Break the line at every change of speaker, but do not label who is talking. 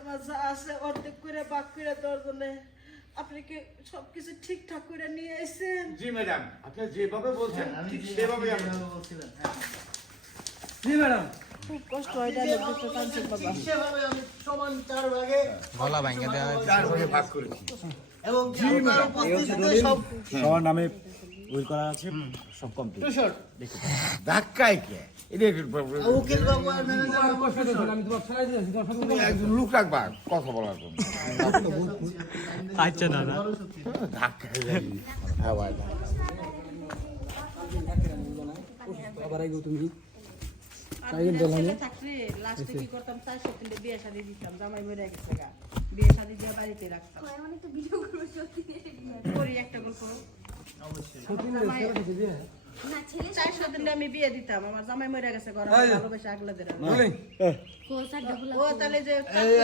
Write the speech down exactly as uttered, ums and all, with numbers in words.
আমার যা আছে অর্ধেক করে বাক করে দেওয়ার জন্য আপনি কি সবকিছু ঠিকঠাক করে নিয়ে এসেছেন?
জি ম্যাডাম, আপনি যেভাবে বলছেন ঠিক সেভাবে আমি
বলছিলাম।
জি ম্যাডাম।
খুব কষ্ট হয় ডাইলের ভিতরে কাঞ্চন বাবা।
সেভাবে আমি সমান চার ভাগে
গলা ভাঙা দেওয়া
চার ভাগে ভাগ করেছি।
এবং আপনার উপস্থিতিতে সব
সবার নামে উইল করা আছে সব কমপ্লিট
তুষার
ধাক্কায় কে? এটা
উকিল বাবু আর ম্যানেজার
আমার কষ্ট হচ্ছে, আমি তোমার ফেলাই দিয়েছি, তোমার সব
তুমি একজন লোক রাখবা কথা বলার জন্য।
আচ্ছা দাদা
ধাক্কায় যাই হাওয়ায়
আবার আইগো তুমি।
আর ছেলে চাকরি লাস্টে কি করতাম চারশো তিনটে বিয়ে শাদী দিতাম, জামাই মরে গেছে গা, বিয়ে শাদী দিয়ে বাড়িতে রাখতাম। করি একটা গল্প। চারশো দিনে আমি বিয়ে দিতাম, আমার জামাই মরে গেছে ঘরে, ভালোবেসে আগলা দিলাম। ও তাহলে যে